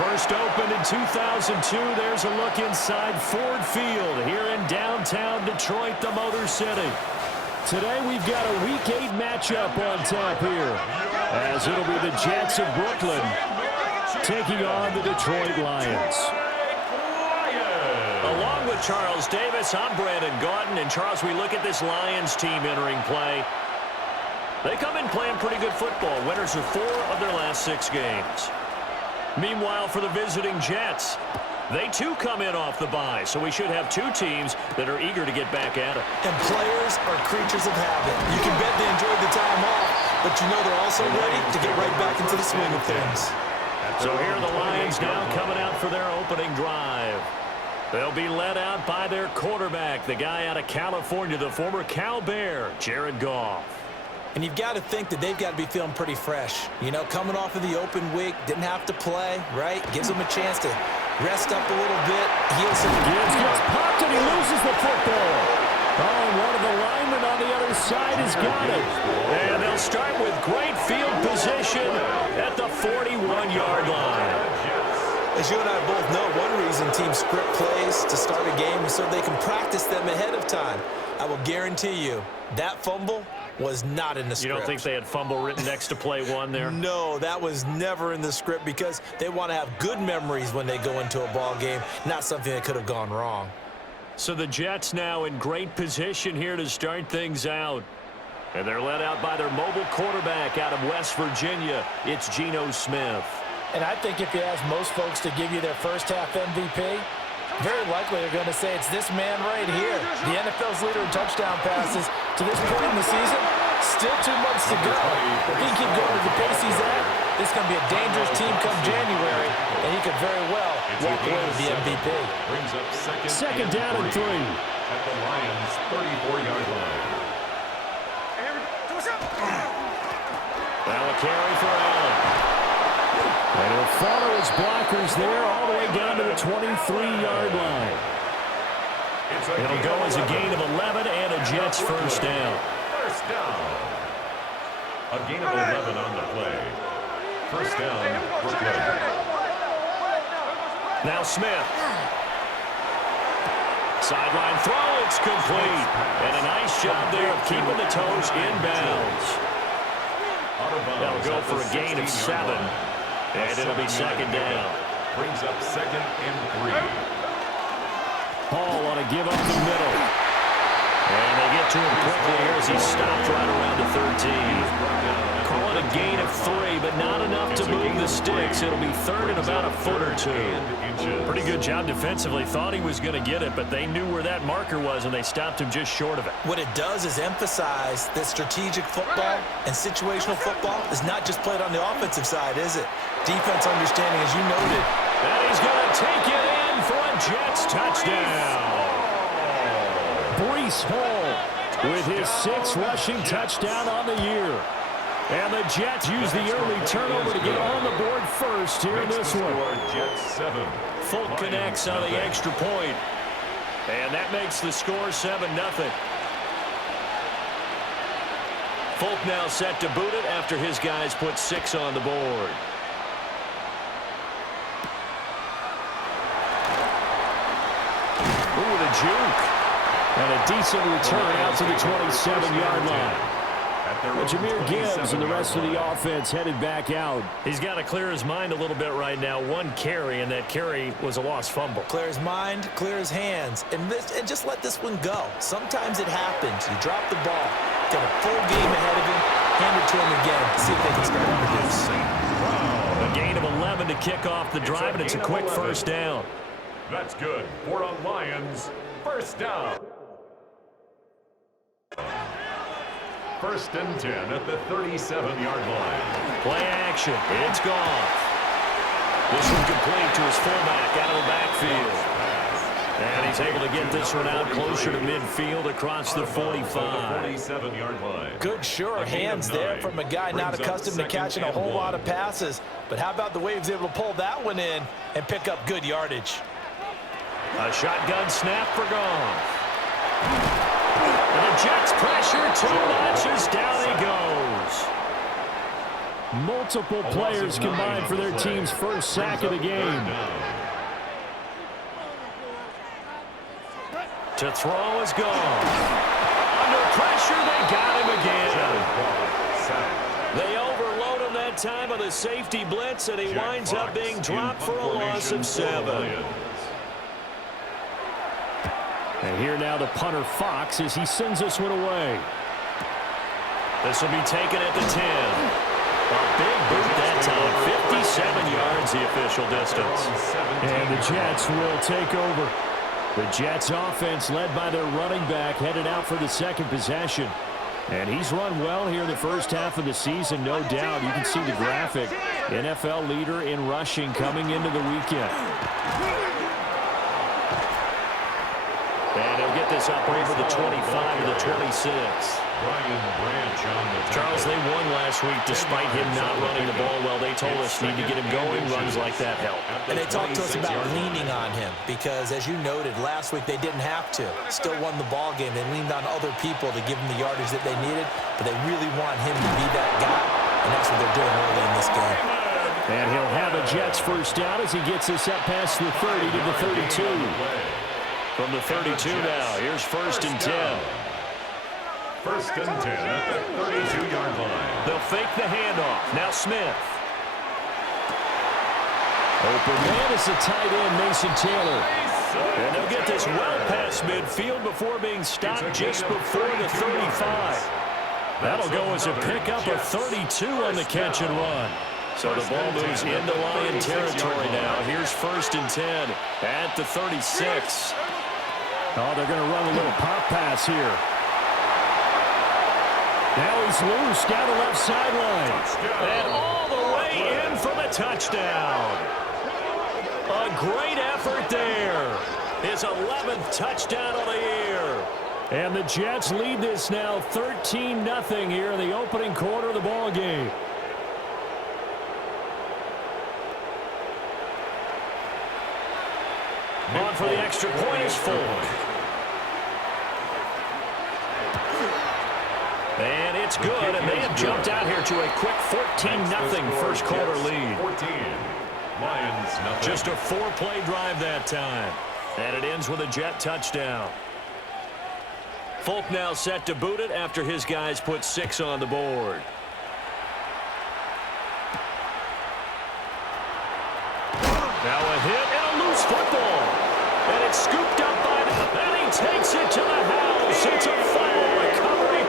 First opened in 2002, there's a look inside Ford Field here in downtown Detroit, the Motor City. Today we've got a Week 8 matchup on tap here, as it'll be the Jets of Brooklyn taking on the Detroit Lions. Along with Charles Davis, I'm Brandon Gaudin. And Charles, we look at this Lions team entering play. They come in playing pretty good football. Winners of 4 of their last 6 games. Meanwhile, for the visiting Jets, they too come in off the bye, so we should have 2 teams that are eager to get back at it. And players are creatures of habit. You can bet they enjoyed the time off, but you know they're also ready to get right back into the swing of things. So here are the Lions now coming out for their opening drive. They'll be led out by their quarterback, the guy out of California, the former Cal Bear, Jared Goff. And you've got to think that they've got to be feeling pretty fresh. You know, coming off of the open week, didn't have to play, right? Gives them a chance to rest up a little bit, heal some. Gibbs gets popped and he loses the football. Oh, and one of the linemen on the other side has got it. And they'll start with great field position at the 41-yard line. As you and I both know, one reason teams script plays to start a game is so they can practice them ahead of time. I will guarantee you that fumble was not in the script. You don't think they had fumble written next to play 1 there? No, that was never in the script because they want to have good memories when they go into a ball game, not something that could have gone wrong. So the Jets now in great position here to start things out. And they're led out by their mobile quarterback out of West Virginia. It's Geno Smith. And I think if you ask most folks to give you their first half MVP, very likely they're going to say it's this man right here. The NFL's leader in touchdown passes to this point in the season. Still 2 months to go. If he can keep going at the pace he's at, this is going to be a dangerous team come January, and he could very well walk away with the MVP. Brings up second down and 3. At the Lions' 34-yard line. Now a carry for Allen. And he'll follow his blockers there all the way down to the 23-yard line. It'll go as a gain of 11 and a Jets first down. First down. A gain of 11 on the play. First down, Brooklyn. Now Smith. Sideline throw, it's complete. And a nice job there of keeping the toes in bounds. That'll go for a gain of 7. And it'll be second down. Brings up second and 3. Hall on a give up the middle. And they get to him quickly here as he stopped right around the 13. Call it a gain of 3, but not enough to move the sticks. It'll be third and about a foot or 2. Pretty good job defensively. Thought he was going to get it, but they knew where that marker was, and they stopped him just short of it. What it does is emphasize that strategic football and situational football is not just played on the offensive side, is it? Defense understanding, as you noted. And he's going to take it in for a Jets touchdown. Breece Hall with his 6th rushing touchdown on the year. And the Jets use the early turnover to get on the board first here in this one. Jets 7. Folk connects on the extra point. And that makes the score 7-0. Folk now set to boot it after his guys put 6 on the board. Ooh, the juke. And a decent return out to the 27-yard line. Well, Jahmyr Gibbs and the rest of the offense headed back out. He's got to clear his mind a little bit right now. 1 carry, and that carry was a lost fumble. Clear his mind, clear his hands, and just let this one go. Sometimes it happens. You drop the ball, got a full game ahead of him, hand it to him again, see if they can start to produce. A gain of 11 to kick off the drive, and it's a quick first down. That's good for a Lions first down. First and 10 at the 37-yard line. Play action. It's Goff. This one complete to his fullback out of the backfield. And he's able to get this one out closer to midfield across the 45. 47-yard line. Good, sure hands there from a guy not accustomed to catching a whole lot of passes. But how about the way he was able to pull that one in and pick up good yardage? A shotgun snap for Goff. And the Jets pressure too much as down he goes. Multiple players combined for their team's first sack of the game. To throw is gone. Under pressure, they got him again. They overload him that time on the safety blitz, and he winds up being dropped for a loss of 7. And here now the punter Fox as he sends this one away. This will be taken at the 10. A big boot that time. 57 yards the official distance. And the Jets will take over. The Jets offense led by their running back headed out for the second possession. And he's run well here in the first half of the season, no doubt. You can see the graphic. NFL leader in rushing coming into the weekend. And he'll get this up over the 25 to the 26. Charles, they won last week despite him not running the ball well. They told us need to get him going. Runs like that help. And they talked to us about leaning on him because, as you noted, last week they didn't have to. Still won the ball game. They leaned on other people to give them the yardage that they needed, but they really want him to be that guy, and that's what they're doing early in this game. And he'll have a Jets first down as he gets this up past the 30 to the 32. From the 32 now, here's 1st and 10. 1st and 10 at the 32-yard line. They'll fake the handoff. Now Smith. Open man is the tight end, Mason Taylor. And they'll get this well past midfield before being stopped just before the 35. That'll go as a pickup of 32 on the catch and run. So the ball moves into Lion territory now. Here's 1st and 10 at the 36. Oh, they're going to run a little pop pass here. Now he's loose down the left sideline. And all the way in for the touchdown. A great effort there. His 11th touchdown of the year. And the Jets lead this now 13-0 here in the opening quarter of the ball game. On for the extra point is Folk. And it's good, and they have jumped out here to a quick 14-0 first quarter lead. 14. Lions nothing. Just a 4-play drive that time. And it ends with a Jet touchdown. Folk now set to boot it after his guys put 6 on the board. Now a hit and a loose football. And it's scooped up by the... And he takes it to the house. It's a fumble recovery.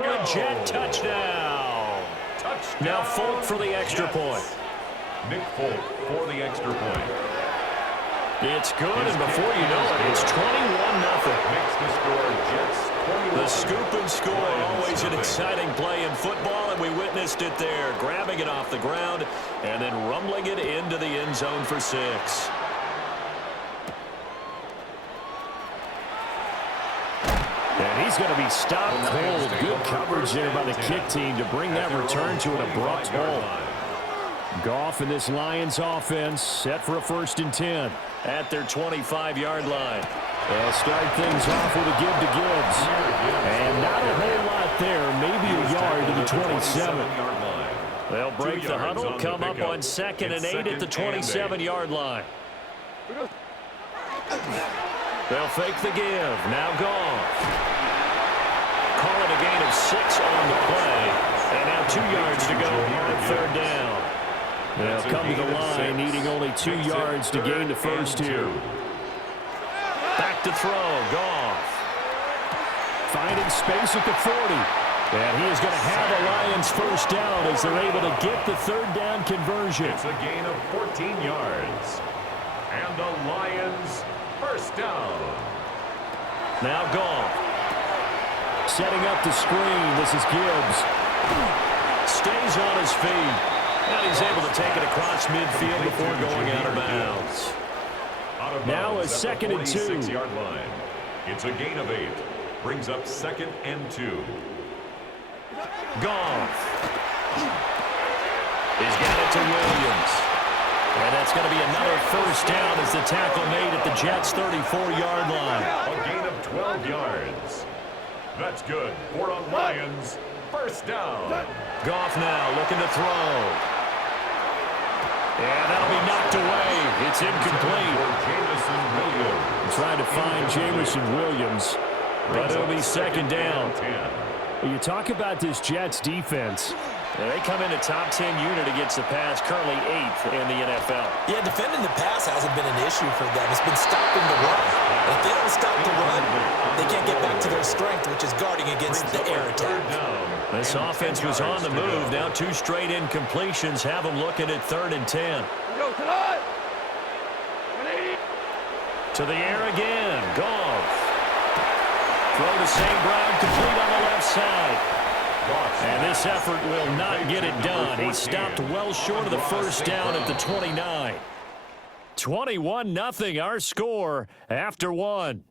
A Jet touchdown. Now Folk for the extra point. Nick Folk for the extra point. It's good, and before you know it, it's 21-0. Makes the score Jets 21. The scoop and score, always an exciting play in football, and we witnessed it there. Grabbing it off the ground and then rumbling it into the end zone for 6. And he's going to be stopped cold. Good coverage there by the kick team to bring that return to an abrupt halt. Goff and this Lions offense set for a 1st and 10 at their 25-yard line. They'll start things off with a give to Gibbs. And not a whole lot there, maybe a yard to the 27. They'll break the huddle, come up on 2nd and 8 at the 27-yard line. They'll fake the give. Now Goff. Call it a gain of 6 on the play. And now 2 yards to go on 3rd down. They'll come to the line, needing only 2 yards to gain the first here. Back to throw. Goff. Finding space at the 40. And he is going to have a Lions first down as they're able to get the third down conversion. It's a gain of 14 yards. And the Lions first down. Now Goff. Setting up the screen. This is Gibbs. Stays on his feet. And he's able to take it across midfield before going out of bounds. Now a 2nd and 2. 46-yard line. It's a gain of 8. Brings up 2nd and 2. Goff. He's got it to Williams. And that's going to be another first down as the tackle made at the Jets' 34-yard line. A gain of 12 yards. That's good for a Lions first down. Goff now looking to throw. And that'll be knocked away. It's incomplete. Jamison Williams. Trying to find Jamison Williams, but it'll be 2nd down. 10. You talk about this Jets defense. They come in a top 10 unit against the pass, currently 8th in the NFL. Yeah, defending the pass hasn't been an issue for them. It's been stopping the run. And if they don't stop the run, they can't get back to their strength, which is guarding against the air attack. This offense was on the move. Now 2 straight incompletions have them looking at 3rd and 10. To the air again. Goff. Throw to St. Brown, complete on the left side. And this effort will not get it done. He stopped well short of the first down at the 29. 21-0 our score after 1.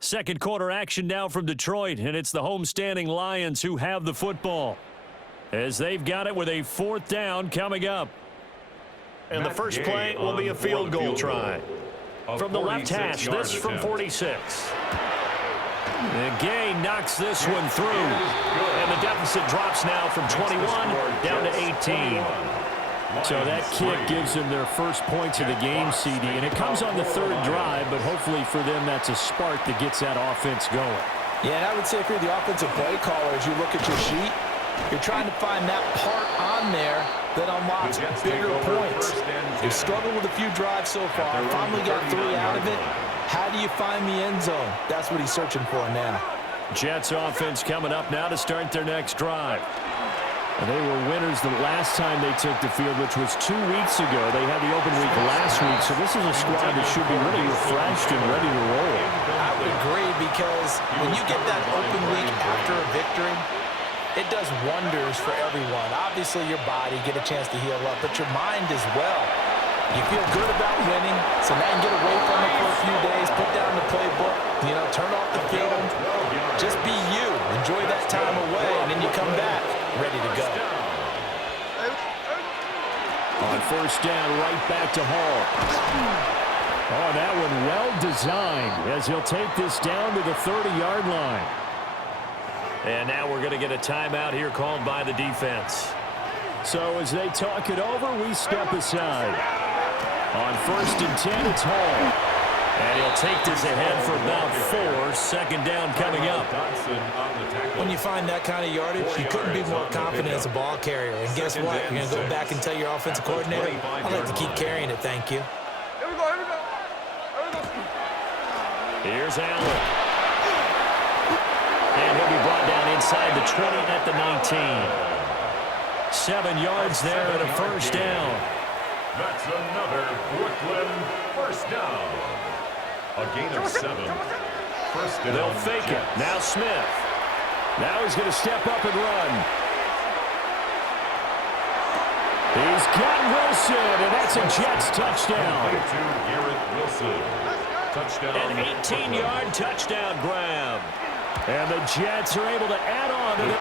Second quarter action now from Detroit, and it's the homestanding Lions who have the football, as they've got it with a 4th down coming up. And the first play will be a field goal try. From the left hash, this from 46. And Gay knocks this one through. And the deficit drops now from 21 down to 18. So that kick gives them their first points of the game, CD. And it comes on the 3rd drive, but hopefully for them that's a spark that gets that offense going. Yeah, and I would say if you're the offensive play caller, as you look at your sheet, you're trying to find that part on there that unlocks bigger points. They've struggled with a few drives so far. Finally got 3 out of it. How do you find the end zone? That's what he's searching for now. Jets offense coming up now to start their next drive. And they were winners the last time they took the field, which was 2 weeks ago. They had the open week last week, so this is a squad that should be really refreshed and ready to roll. I would agree, because when you get that open week after a victory, it does wonders for everyone. Obviously, your body, get a chance to heal up, but your mind as well. You feel good about winning, so now you get away from it for a few days, put down the playbook, turn off the film, just be you. Enjoy that time away, and then you come back ready to go. On first down, right back to Hall. Oh, that one well designed as he'll take this down to the 30-yard line. And now we're going to get a timeout here called by the defense. So as they talk it over, we step aside. On 1st and 10, it's Hall. And he'll take this ahead for about 4. 2nd down coming up. When you find that kind of yardage, you couldn't be more confident as a ball carrier. And guess what? You're going to go back and tell your offensive coordinator, I'd like to keep carrying it, thank you. Here's Allen. And he'll be brought down inside the 20 at the 19. 7 yards there and a first down. That's another Brooklyn first down. A gain of 7. First down. They'll fake it. Now Smith. Now he's going to step up and run. He's got Wilson, and that's a Jets touchdown. Garrett Wilson. Touchdown. An 18-yard touchdown grab. And the Jets are able to add on to the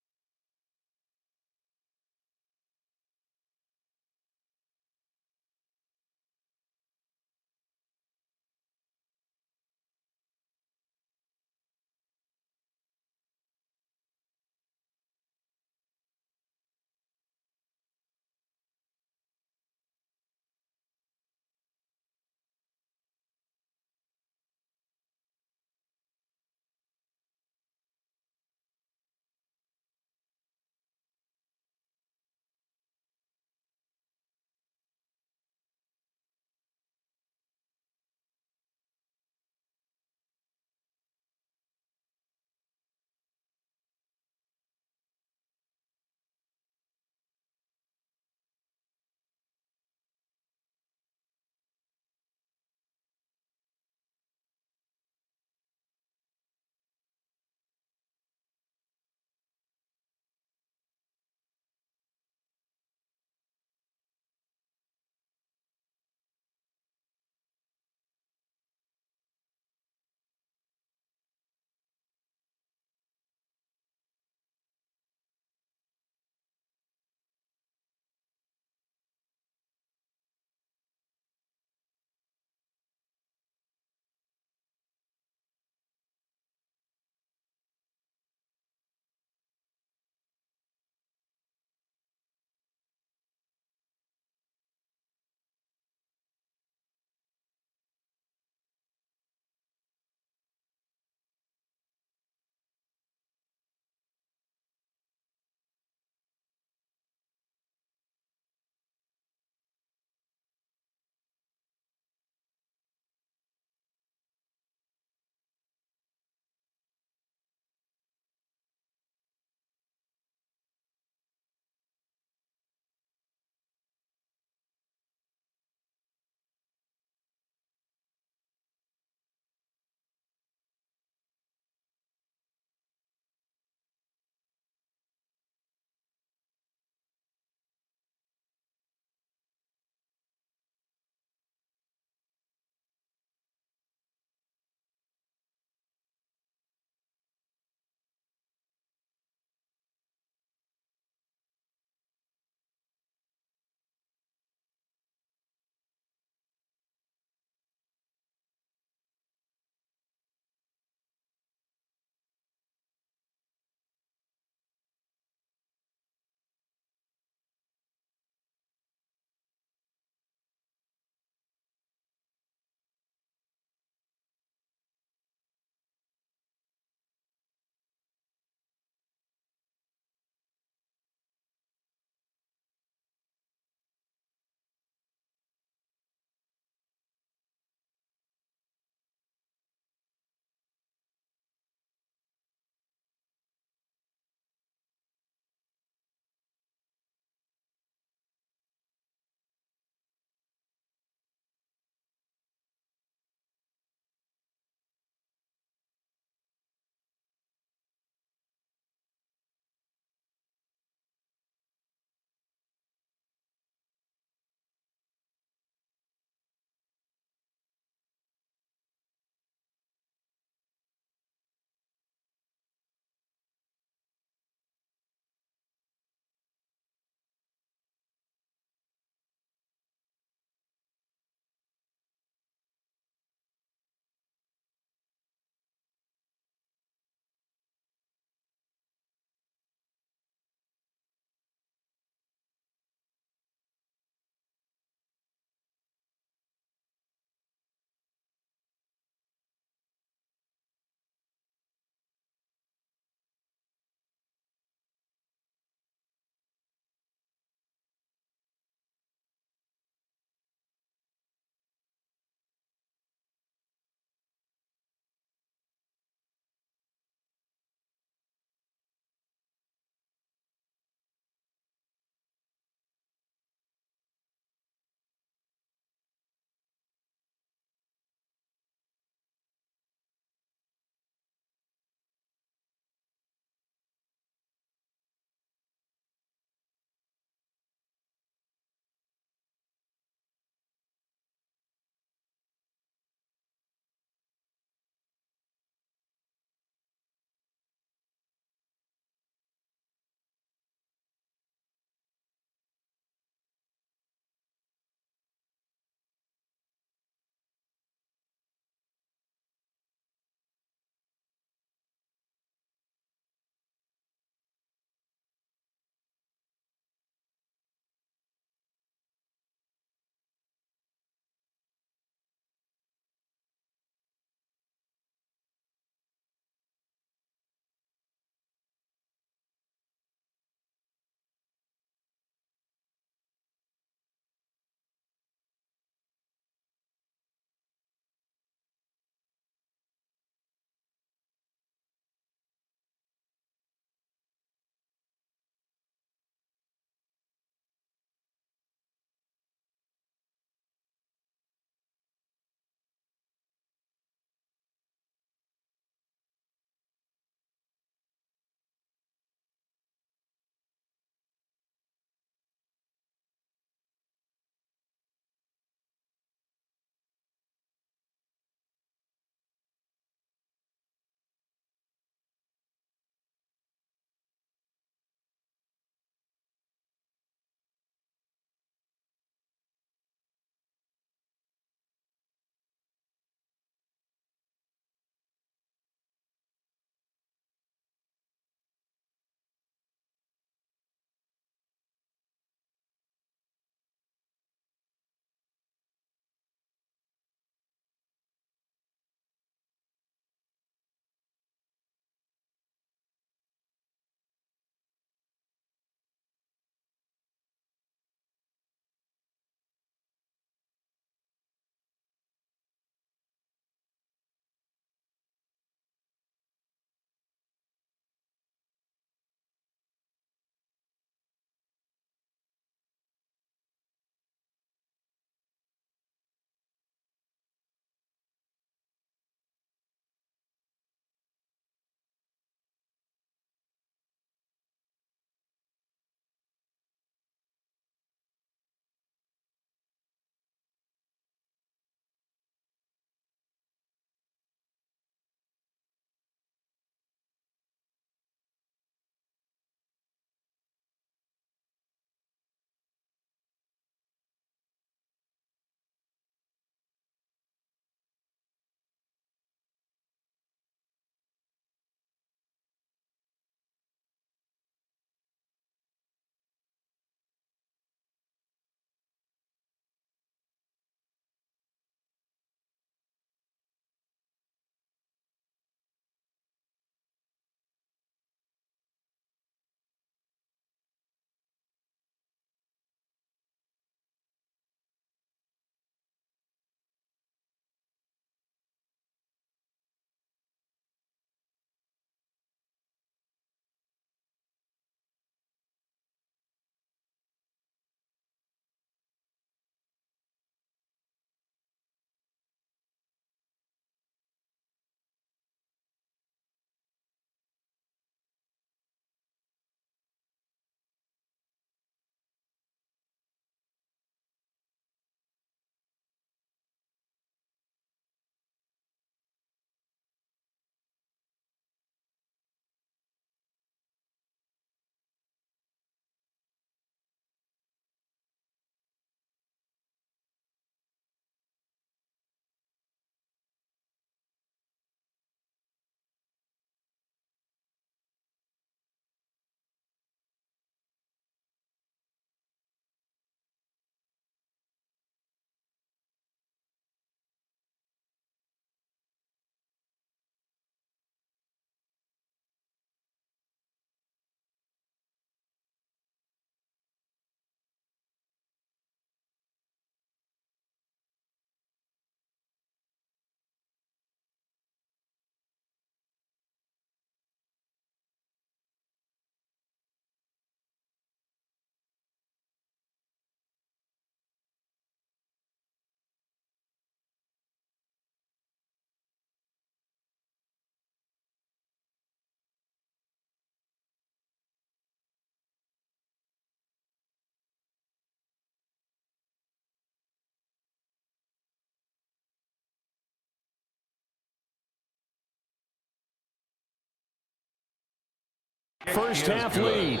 First half lead.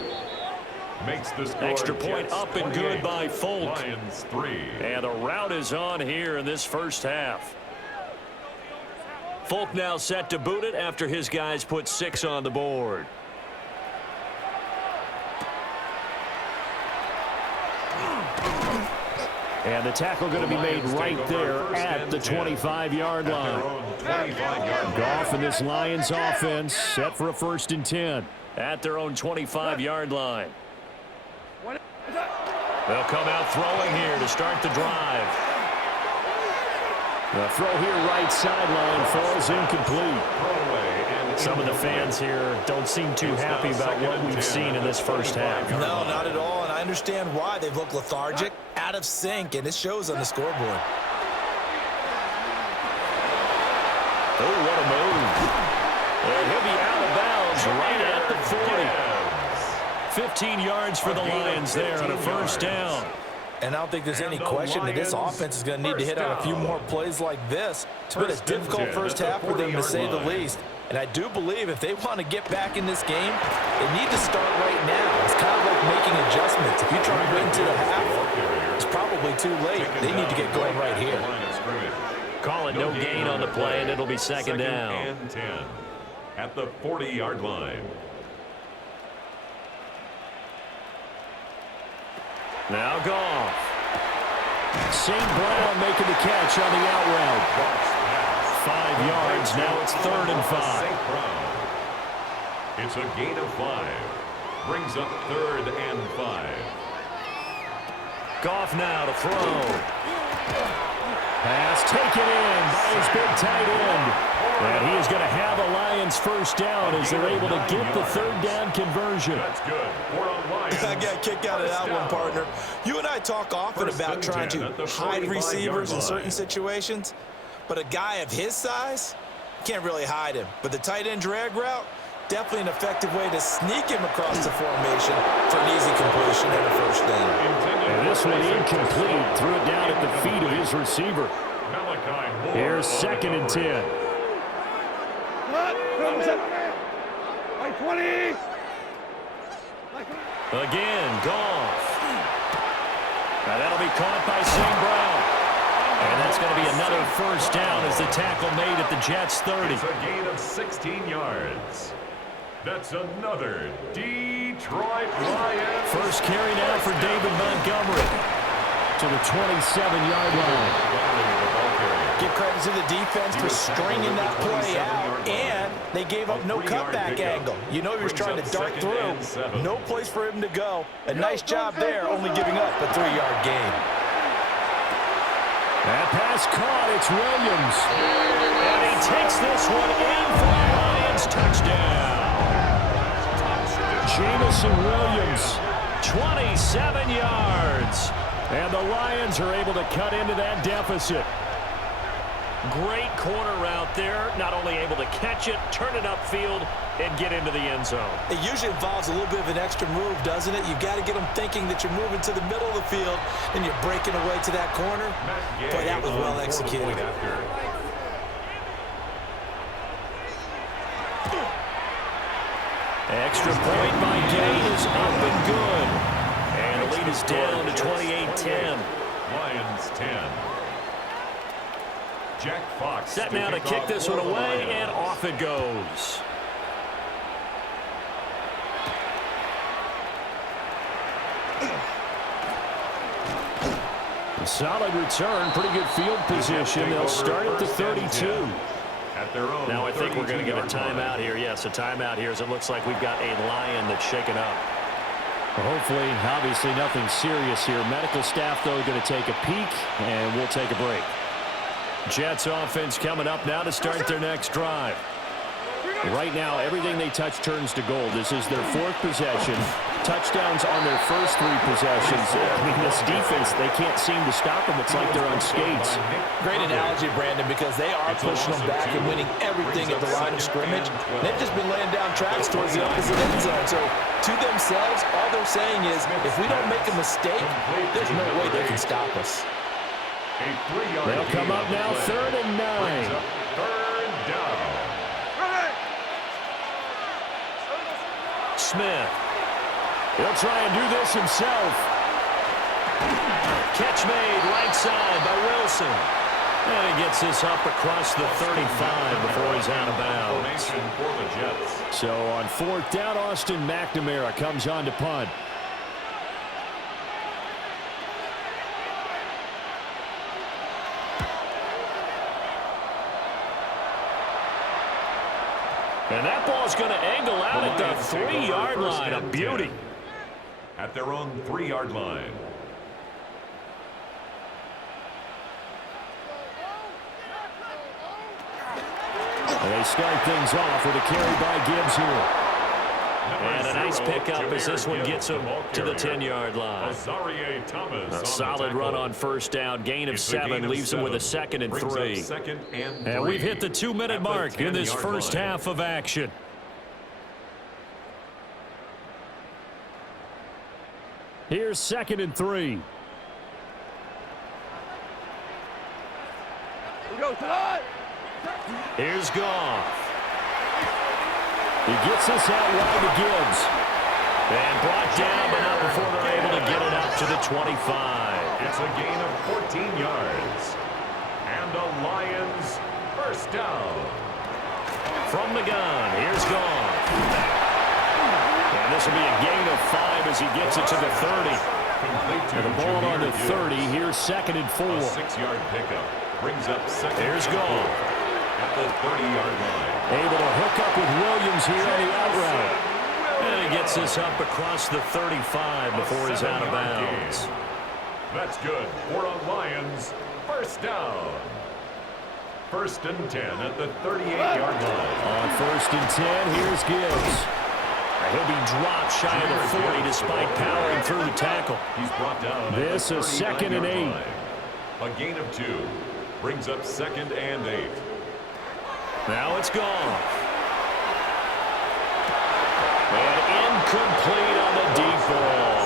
Makes the score Extra point Jets up and good 28, by Folk. Lions 3. And the rout is on here in this first half. Folk now set to boot it after his guys put 6 on the board. And the tackle going to be made right there at the 25-yard line. Goff and this Lions offense set for a 1st and 10 at their own 25-yard line. They'll come out throwing here to start the drive. The throw here right sideline falls incomplete. Some of the fans here don't seem too happy about what we've seen in this first half. No, not at all, and I understand why. They've looked lethargic, out of sync, and it shows on the scoreboard. Oh, what a move. And he'll be out of bounds right at the 40. 15 yards for the Lions there on a 1st down. And I don't think there's any question that this offense is going to need to hit on a few more plays like this. It's been a difficult first half for them, to say the least. And I do believe if they want to get back in this game, they need to start right now. It's kind of like making adjustments. If you try to wait into the half, it's probably too late. They need to get going right here. Call it no gain on the play, and it'll be second down. And 10 at the 40-yard line. Now Goff. St. Brown making the catch on the out route. 5 yards. Now it's 3rd and 5. St. Brown. It's a gain of 5. Brings up 3rd and 5. Goff now to throw. Pass taken in by his big tight end. And he is going to have a Lions 1st down as they're able to get the 3rd down conversion. That's good. I got a kick out of that one, partner. You and I talk often about trying to hide receivers in certain situations, but a guy of his size, can't really hide him. But the tight end drag route, definitely an effective way to sneak him across the formation for an easy completion and a 1st down. And this one incomplete. Threw it down at the feet of his receiver. Here's 2nd and 10. Again, Goff. Now that'll be caught by St. Brown. And that's going to be another 1st down as the tackle made at the Jets 30. It's a gain of 16 yards. That's another Detroit Lions. First carry now for David Montgomery to the 27-yard line. Give credit to the defense for stringing that play out, and they gave up no cutback angle. You know he was trying to dart through. No place for him to go. A nice job there, only giving up a 3-yard gain. That pass caught. It's Williams. And he takes this one in for the Lions touchdown. Jamison Williams, 27 yards. And the Lions are able to cut into that deficit. Great corner route there. Not only able to catch it, turn it upfield, and get into the end zone. It usually involves a little bit of an extra move, doesn't it? You've got to get them thinking that you're moving to the middle of the field and you're breaking away to that corner. Boy, that was well executed. Extra point by Gay is up and good. And the lead is down to 28-10. Lions 10. Jack Fox Set now to kick this one away, and off it goes. A solid return, pretty good field position. They'll start at the 32. Now I think we're going to get a timeout here. Yes, a timeout here as it looks like we've got a Lion that's shaken up. Well, hopefully, obviously nothing serious here. Medical staff, though, going to take a peek, and we'll take a break. Jets offense coming up now to start their next drive. Right now, everything they touch turns to gold. This is their 4th possession. Touchdowns on their first 3 possessions. I mean, this defense, they can't seem to stop them. It's like they're on skates. Great analogy, Brandon, because they are pushing them back and winning everything at the line of scrimmage. They've just been laying down tracks towards the opposite end zone. So, to themselves, all they're saying is, if we don't make a mistake, there's no way they can stop us. They'll come up now, 3rd and 9. 3rd down. Smith. He'll try and do this himself. Catch made right side by Wilson. And he gets this up across the 35 before he's out of bounds. So on 4th down, Austin McNamara comes on to punt. And that ball's going to angle out at the 3-yard line. A beauty. At their own 3-yard line. And they start things off with a carry by Gibbs here. And a nice pickup as this one gets him to the 10-yard line. A solid run on 1st down. Gain of 7 leaves him with a 2nd and 3. And we've hit the 2-minute mark in this first half of action. Here's 2nd and 3. Here's Goff. He gets this out wide to Gibbs. And brought down, but not before they're able to get it up to the 25. It's a gain of 14 yards. And the Lions first down. From the gun, here's Goff. And this will be a gain of 5 as he gets it to the 30. And the ball on the 30. Here's 2nd and 4. A 6-yard pickup brings up 2nd. Here's Goff. At the 30-yard line. Able to hook up with Williams here on the out route. And he gets this up across the 35 before he's out of bounds. That's good for a Lions first down. 1st and 10 at the 38-yard line. On 1st and 10, here's Gibbs. He'll be dropped shy of the 40 despite powering through the tackle. He's brought down. This is 2nd and 8. A gain of 2 brings up 2nd and 8. Now it's gone. And incomplete on the deep ball.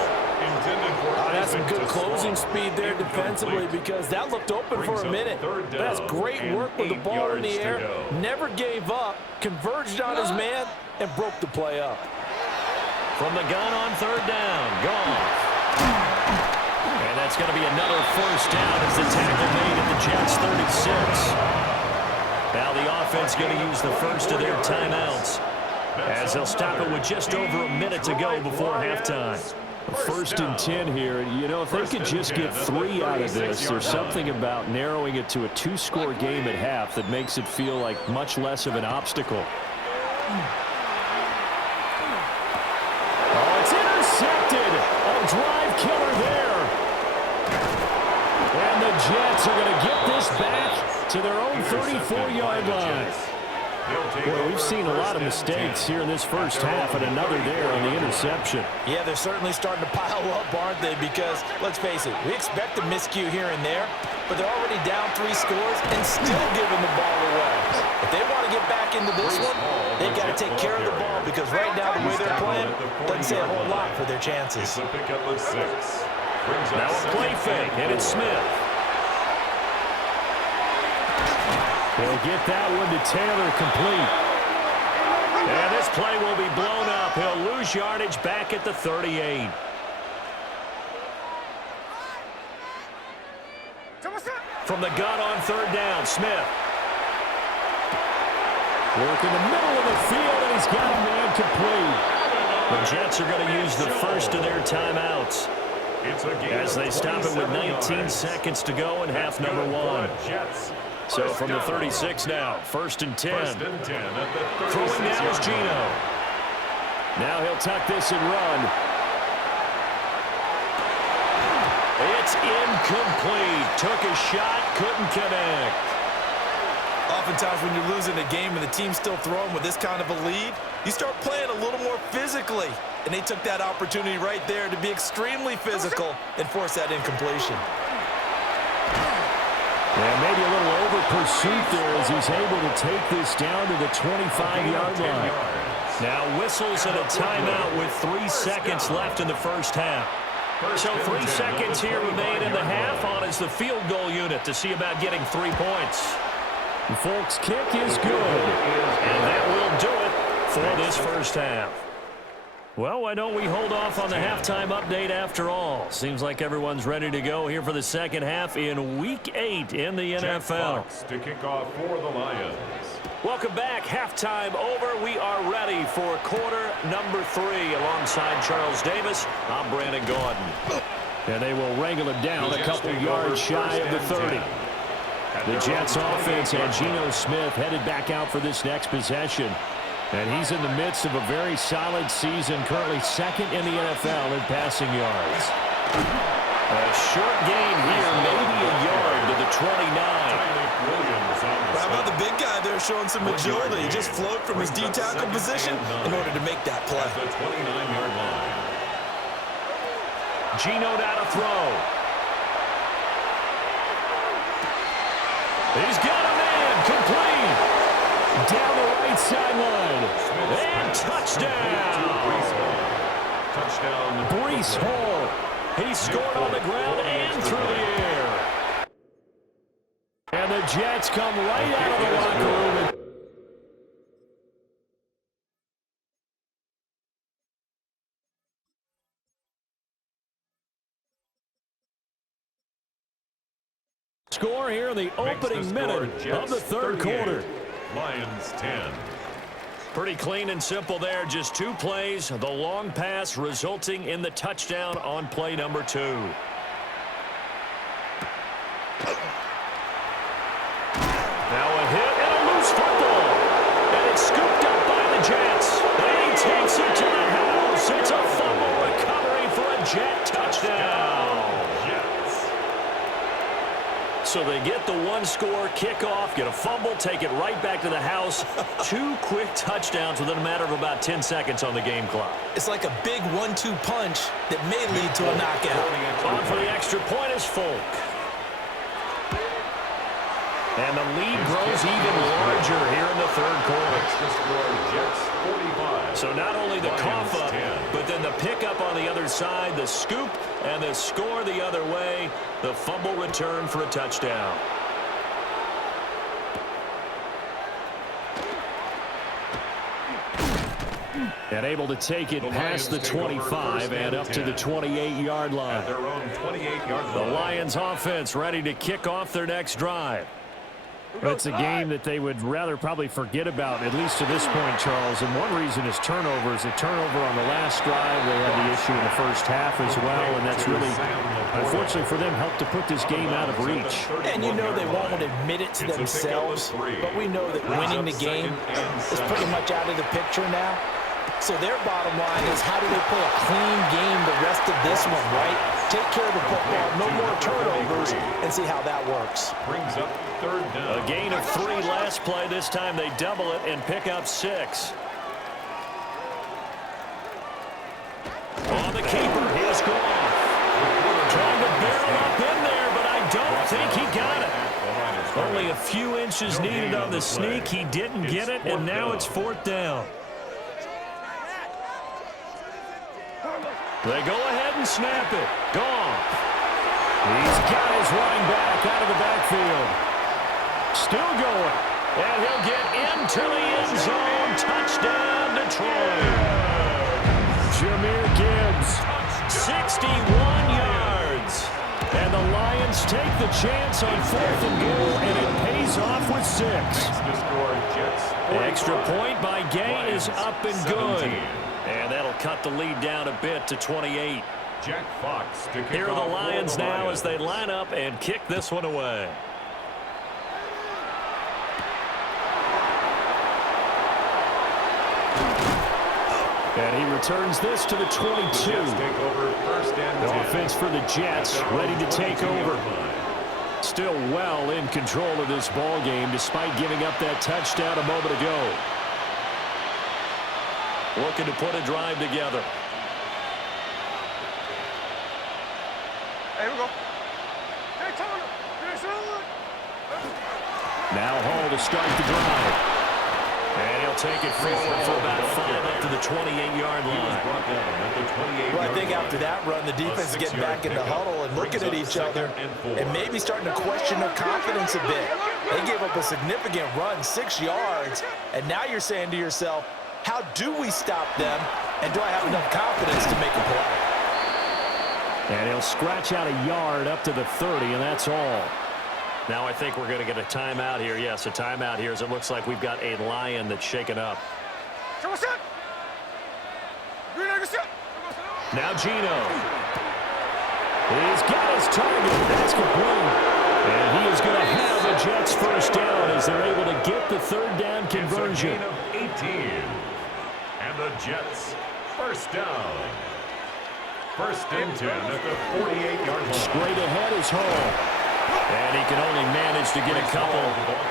That's some good closing speed there defensively because that looked open for a minute. That's great work with the ball in the air. Never gave up, converged on his man, and broke the play up. From the gun on 3rd down, Goff. And that's going to be another first down as the tackle made at the Jets' 36. Now the offense going to use the first of their timeouts as they'll stop it with just over a minute to go before halftime. 1st and 10 here. You know, if they could just get 3 out of this, there's something about narrowing it to a 2-score game at half that makes it feel like much less of an obstacle. Oh, it's intercepted. A drive killer there. And the Jets are going to get this back to their own 34-yard line. Boy, we've seen a lot of mistakes here in this first half, and another there on the interception. Yeah, they're certainly starting to pile up, aren't they? Because, let's face it, we expect a miscue here and there, but they're already down 3 scores and still giving the ball away. If they want to get back into this one, they've got to take care of the ball because right now the way they're playing doesn't say a whole lot for their chances. Now a play fake, and it's Smith. They'll get that one to Taylor complete. And this play will be blown up. He'll lose yardage back at the 38. From the gun on 3rd down, Smith. Work in the middle of the field, and he's got a man complete. The Jets are going to use the first of their timeouts as they stop it with 19 seconds to go in half number 1. So from the 36 now, 1st and 10. Throwing now is Gino. Now he'll tuck this and run. It's incomplete. Took a shot, couldn't connect. Oftentimes when you're losing a game and the team's still throwing with this kind of a lead, you start playing a little more physically. And they took that opportunity right there to be extremely physical and force that incompletion. Yeah, maybe a little over pursuit there as he's able to take this down to the 25-yard line. Now whistles and a timeout with 3 seconds left in the first half. So 3 seconds here remain in the half. On is the field goal unit to see about getting 3 points. The Folks' kick is good. And that will do it for this first half. Well, why don't we hold off on the halftime update after all? Seems like everyone's ready to go here for the second half in Week 8 in the NFL. To kick off for the Lions. Welcome back. Halftime over. We are ready for quarter number 3. Alongside Charles Davis, I'm Brandon Gordon. And they will wrangle him down a couple yards shy of the 30. The Jets offense had Geno Smith headed back out for this next possession. And he's in the midst of a very solid season, currently second in the NFL in passing yards. A short gain here, maybe a yard to the 29. How about the big guy there showing some agility? He just float from his D-tackle position in order to make that play. The 29-yard line. Geno down to throw. He's got a man, complete. Down the right sideline. And touchdown. Touchdown. Breece Hall. He scored on the ground and through the air. And the Jets come right out of the locker room. Score here in the opening minute of the third quarter. Lions 10. Pretty clean and simple there. Just 2 plays. The long pass resulting in the touchdown on play number 2. Now a hit and a loose football. And it's scooped up by the Jets. And he takes it to the house. It's a fumble recovery for a Jet touchdown. So they get the 1-score kickoff, get a fumble, take it right back to the house. 2 quick touchdowns within a matter of about 10 seconds on the game clock. It's like a big 1-2 punch that may lead to a knockout. On for the extra point is Folk. And the lead grows even larger here in the third quarter. Extra score, Jets 45. So not only the cough up, 10. but then the pickup on the other side, the scoop, and the score the other way. The fumble return for a touchdown. And able to take it past the 25 and up to the 28-yard line. At their own 28-yard The line. Lions offense ready to kick off their next drive. It's a game that they would rather probably forget about, at least to this point, Charles. And one reason is turnovers. A turnover on the last drive. They had the issue in the first half as well, and that's really, unfortunately for them, helped to put this game out of reach. And you know they won't admit it to themselves, but we know that winning the game is pretty much out of the picture now. So their bottom line is, how do they play a clean game the rest of this one, right? Take care of the football, no more turnovers, and see how that works. Brings up third down. A gain of 3 last play. This time they double it and pick up 6. On the keeper, here's Goff. Trying to barrel up in there, but I don't think he got it. Only a few inches needed on the sneak. He didn't get it, and now it's 4th down. They go ahead and snap it. Goff. He's got his running back out of the backfield. Still going. And he'll get into the end zone. Touchdown, Detroit. Jahmyr Gibbs. 61 yards. And the Lions take the chance on 4th and goal, and it pays off with 6. Extra point by Gay is up and good. And that'll cut the lead down a bit to 28. Jack Fox to kick Here are the off Lions for the now Lions. as they line up and kick this one away. And he returns this to the 22. Jets take over first and The 10. offense for the Jets ready to take over. Still well in control of this ball game despite giving up that touchdown a moment ago. Looking to put a drive together. Hey, we go. Hey, Tony. Now Hall to start the drive. And he'll take it forward for about 5 up to the 28-yard line. Well, I think after that run, the defense is getting back in the huddle and looking at each other and maybe starting to question their confidence a bit. They gave up a significant run, 6 yards, and now you're saying to yourself, how do we stop them And do I have enough confidence to make a play? And he'll scratch out a yard up to the 30, and that's all. Now I think we're going to get a timeout here. Yes, a timeout here as it looks like we've got a Lion that's shaken up. Now Gino. He's got his target. That's complete. And he is going to have the Jets first down as they're able to get the third down conversion. It's a gain of 18. And the Jets first down. First and 10 at the 48-yard line. Straight ahead is Hall. And he can only manage to get a couple.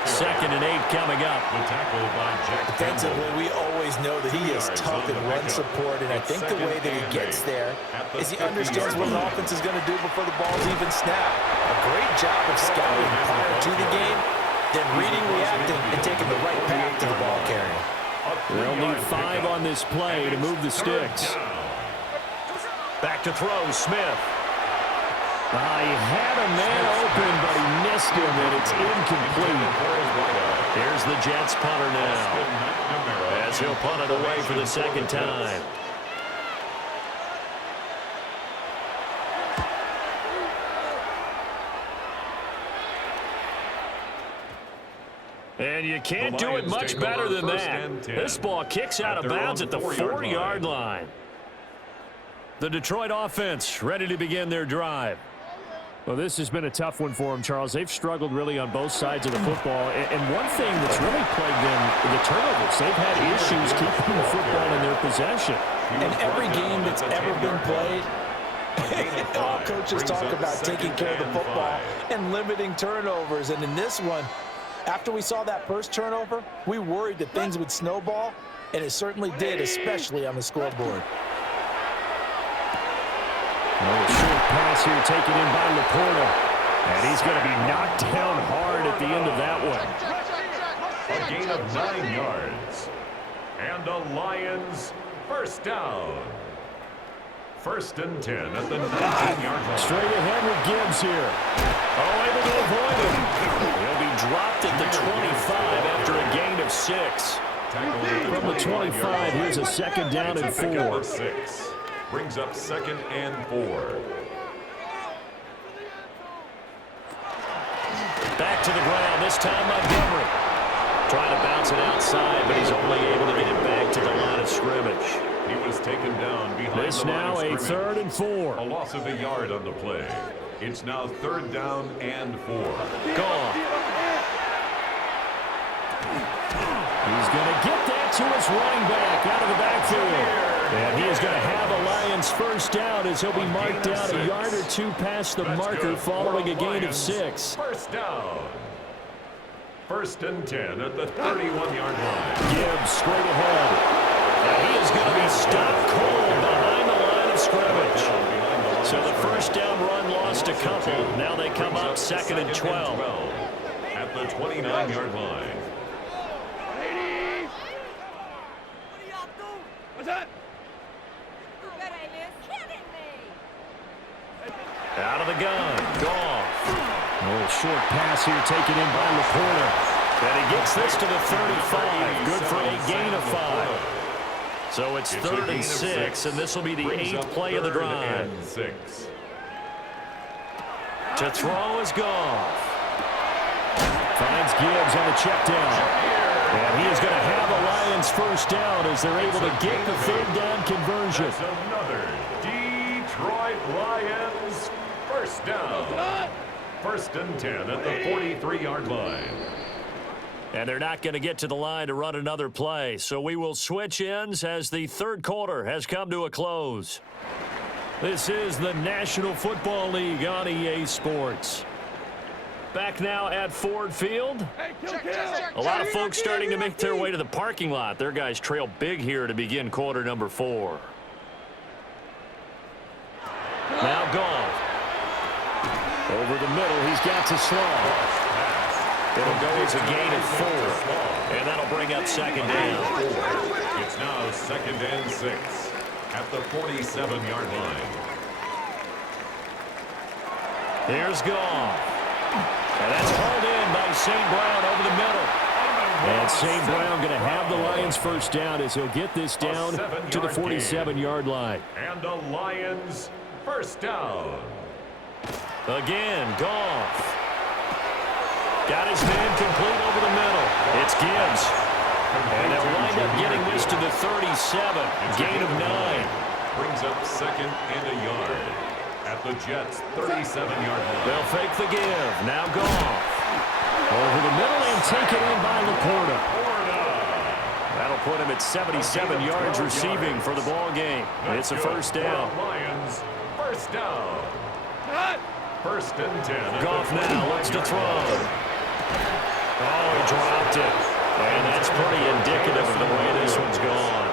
2nd and 8 coming up. The tackle by Jack Defensively, we always know that he is tough in run support, and I think the way that he gets there is he understands what an offense is going to do before the ball's even snapped. A great job of scouting prior to the game, then reading, reacting, and taking the right path to the ball carrier. They'll need 5 on this play to move the sticks. Back to throw, Smith. He had a man open, but he missed him, and it's incomplete. Here's the Jets punter now, as he'll punt it away for the second time. And you can't do it much better than that. This ball kicks out of bounds at the 4-yard line. The Detroit offense ready to begin their drive. Well, this has been a tough one for them, Charles. They've struggled really on both sides of the football. And one thing that's really plagued them, the turnovers. They've had issues keeping the football in their possession. In every game that's ever been played, all coaches talk about taking care of the football and limiting turnovers. And in this one, after we saw that first turnover, we worried that things would snowball, and it certainly did, especially on the scoreboard. A short pass here taken in by Laporta. And he's going to be knocked down hard at the end of that one. A gain of 9 yards. And the Lions first down. First and 10 at the 19-yard line. Straight ahead with Gibbs here. Able to avoid him. He'll be dropped at the 25 after a gain of 6. From the 25, here's a second down and 4. 6. Brings up 2nd and 4. Back to the ground, this time Montgomery. Trying to bounce it outside, but he's only able to get it back to the line of scrimmage. He was taken down behind this the line now of a scrimmage. 3rd and 4. A loss of a yard on the play. It's now 3rd down and 4. Gone. He's going to get that to his running back out of the backfield. And he is going to have a Lions first down as he'll be marked down a yard or 2 past the marker following a gain of 6. First down. First and 10 at the 31-yard line. Gibbs straight ahead. And he is going to be stopped cold behind the line of scrimmage. So the first down run lost a couple. Now they come up 2nd and 12. At the 29-yard line. Out of the gun, Goff. A short pass here taken in by Laporta. And he gets this to the 35. Good for a gain of 5. So it's 3rd and 6, and this will be the 8th play of the drive. 6. To throw is Goff. Finds Gibbs on the check down. And he is going to have a Lions first down as they're able to get the 3rd down conversion. That's another Detroit Lions first down. First and 10 at the 43-yard line. And they're not going to get to the line to run another play. So we will switch ends as the 3rd quarter has come to a close. This is the National Football League on EA Sports. Back now at Ford Field. A lot of folks starting to make their way to the parking lot. Their guys trail big here to begin quarter number 4. Now Goff. Over the middle, he's got to slow. It'll go as a gain of 4. And that'll bring up 2nd down. It's now 2nd and 6 at the 47-yard line. Here's Goff. And that's hauled in by St. Brown over the middle. And St. Brown going to have the Lions first down as he'll get this down to the 47-yard line. And the Lions first down. Again, Goff. Got his man complete over the middle. It's Gibbs. And they'll wind up getting this to the 37. Gain of 9. Brings up second and a yard at the Jets' 37-yard line. They'll fake the give. Now Goff. Over the middle and taken in by Laporta. That'll put him at 77 yards receiving for the ball game. It's a first down. Lions first down. First and 10. Goff now looks to throw. Oh, he dropped it. And that's pretty indicative of the way this one's gone.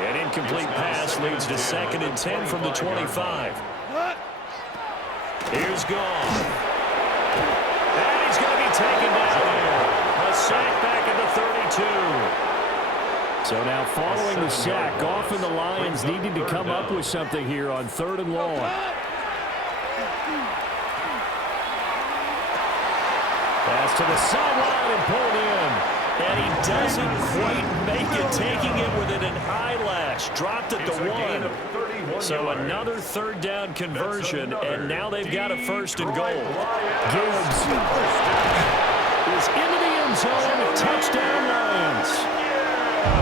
An incomplete pass leads to second and 10 from the 25. Here's Goff. And he's going to be taken down here. A sack back at the 32. So now following the sack, Goff and the Lions needing to come up with something here on 3rd and long. Pass to the sideline and pulled in. And he doesn't quite make it, taking it with an eyelash. Dropped at the 1. So another 3rd down conversion, and now they've got a 1st and goal. Gibbs is into the end zone. Touchdown, Lions.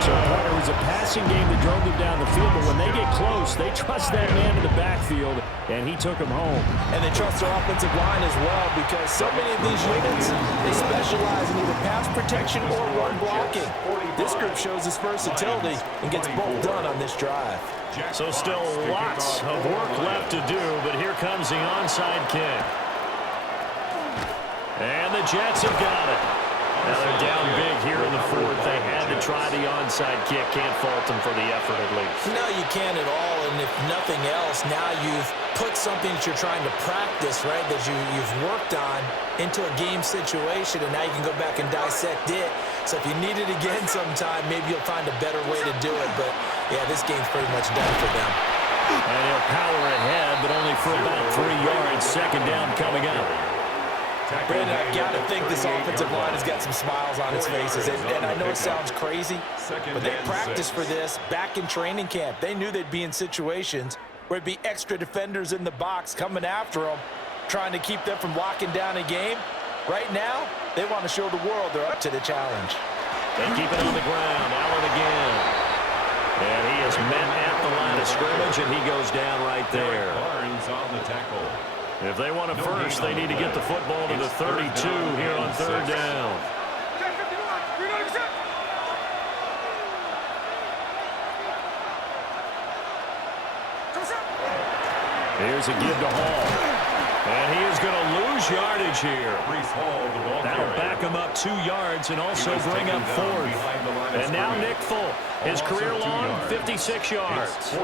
So it was a passing game that drove them down the field, but when they get close, they trust that man in the backfield, and he took him home. And they trust their offensive line as well, because so many of these units, they specialize in either pass protection or run blocking. This group shows its versatility and gets both done on this drive. So still lots of work left to do, but here comes the onside kick. And the Jets have got it. Now they're down big here in the 4th. They had to try the onside kick. Can't fault them for the effort at least. No, you can't at all. And if nothing else, now you've put something that you're trying to practice, right, that you've worked on into a game situation, and now you can go back and dissect it. So if you need it again sometime, maybe you'll find a better way to do it. But, yeah, this game's pretty much done for them. And he'll power ahead, but only for about 3 yards. Second down coming up. Brandon, I got to think this offensive line has got some smiles on its faces. And I know it sounds crazy, but they practiced for this back in training camp. They knew they'd be in situations where it'd be extra defenders in the box coming after them, trying to keep them from locking down a game. Right now, they want to show the world they're up to the challenge. They keep it on the ground. Allen again. And he is met at the line of scrimmage, and he goes down right there. Barnes on the tackle. If they want a first, they need to get the football to the 32 here on 3rd down. Here's a give to Hall. And he is going to lose yardage here. That'll back him up 2 yards and also bring up 4th. And now Nick Folk, his career long 56 yards.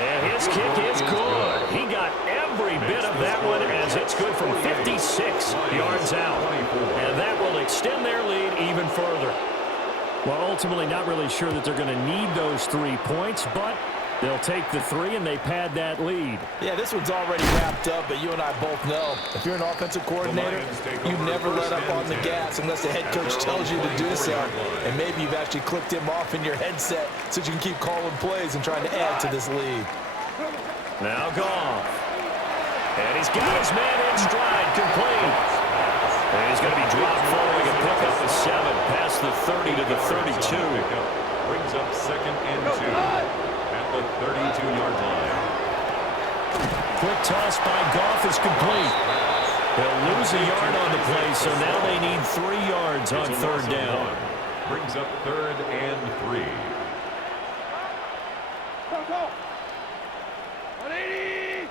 And his kick is good. He got every bit of that one as it's good from 56 yards out. And that will extend their lead even further. Well, ultimately not really sure that they're going to need those 3 points, but they'll take the 3 and they pad that lead. Yeah, this one's already wrapped up, but you and I both know if you're an offensive coordinator, you never let up on the gas unless the head coach tells you to do so. And maybe you've actually clicked him off in your headset so you can keep calling plays and trying to add to this lead. Now Goff. And he's got his man in stride, complete. And he's going to be dropped following a pickup of 7 past the 30 to the 32. Brings up second and 2 at the 32-yard line. Quick toss by Goff is complete. They'll lose a yard on the play, so now they need 3 yards on 3rd down. Brings up 3rd and 3. Go. 180.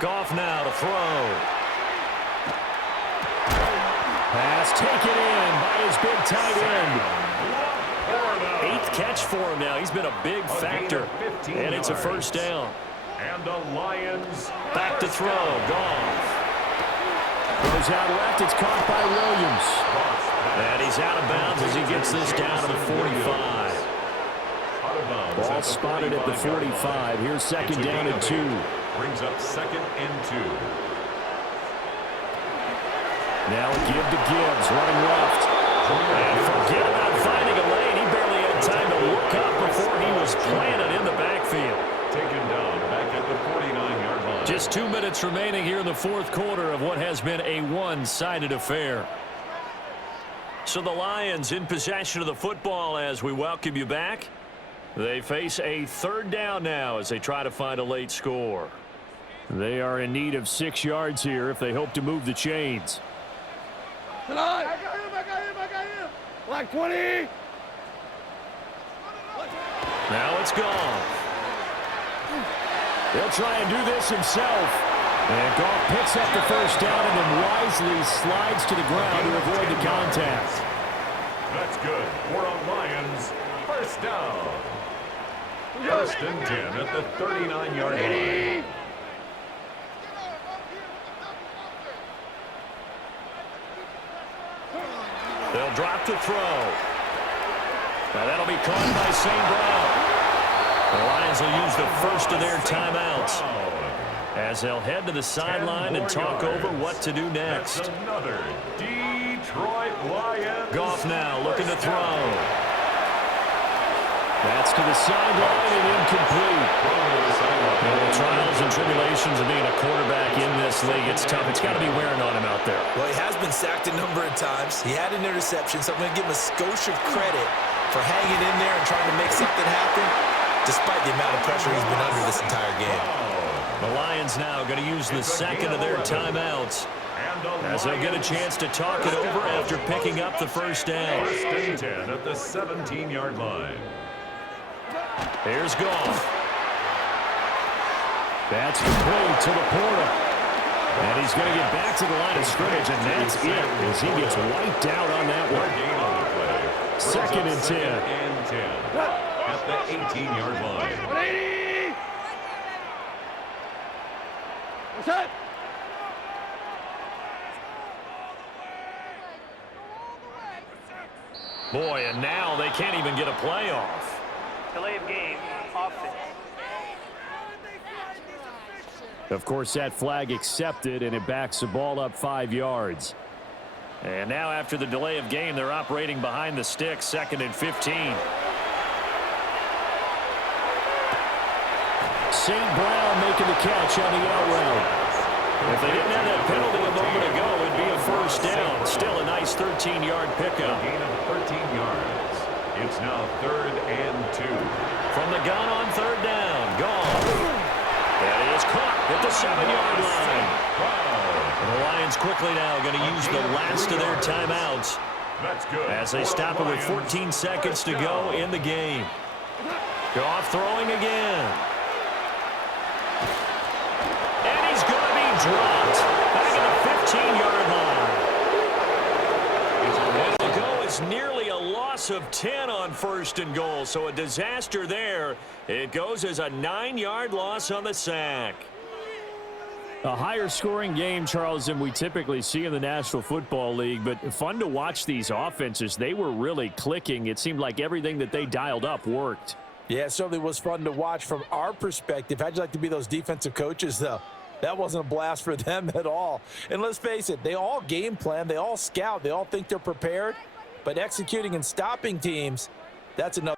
Goff now to throw. Pass taken in by his big tight end. 8th catch for him now. He's been a big factor. And it's a first down. And the Lions back to throw. Goff. Goes out left. It's caught by Williams. And he's out of bounds as he gets this down to the 45. Out of bounds. Ball spotted at the 45. Here's second down and 2. Brings up 2nd and 2. Now a give to Gibbs, running left. And forget about finding a lane. He barely had time to look up before he was planted in the backfield. Taken down back at the 49-yard line. Just 2 minutes remaining here in the fourth quarter of what has been a one-sided affair. So the Lions in possession of the football as we welcome you back. They face a third down now as they try to find a late score. They are in need of 6 yards here if they hope to move the chains. I got him. Black 20. Now it's gone. He'll try and do this himself. And Goff picks up the first down and then wisely slides to the ground to avoid the contact. That's good. For a Lions first down. 1st and 10 at the 39-yard line. They'll drop to throw. Now that'll be caught by St. Brown. The Lions will use the first of their timeouts as they'll head to the sideline and talk over what to do next. That's another Detroit Lions. Goff now looking to throw. That's to the sideline and incomplete. The trials and tribulations of being a quarterback in this league, it's tough. It's got to be wearing on him out there. Well, he has been sacked a number of times. He had an interception, so I'm going to give him a skosh of credit for hanging in there and trying to make something happen, despite the amount of pressure he's been under this entire game. The Lions now going to use the second of their timeouts as they'll get a chance to talk it over after picking up the first down. 1st and 10 at the 17-yard line. Here's Goff. That's complete to the Porter. And he's going to get back to the line of scrimmage, and that's it as he gets wiped out on that one. Gain on the play. 2nd and 10. And 10 at the 18-yard line. 180. What's that? Boy, and now they can't even get a play off. Delay of game, offense. Of course, that flag accepted, and it backs the ball up 5 yards. And now after the delay of game, they're operating behind the sticks, 2nd and 15. St. Brown making the catch on the out route. If they didn't have that penalty a moment ago, it'd be a first down. Still a nice 13-yard pickup. Gain of 13 yards. It's now 3rd and 2. From the gun on 3rd down. Gone. And he is caught at the 7-yard line. And the Lions quickly now going to use the last of their timeouts That's good. as they stop it with 14 seconds to go in the game. Goff throwing again. And he's going to be dropped back at the 15-yard line. And the go is nearly a loss of 10 on 1st and goal, so a disaster there. It goes as a 9-yard loss on the sack. A higher scoring game, Charles, than we typically see in the National Football League, but fun to watch these offenses. They were really clicking. It seemed like everything that they dialed up worked. Yeah, it certainly was fun to watch from our perspective. How'd you like to be those defensive coaches, though? That wasn't a blast for them at all. And let's face it, they all game plan, they all scout, they all think they're prepared, but executing and stopping teams, that's another.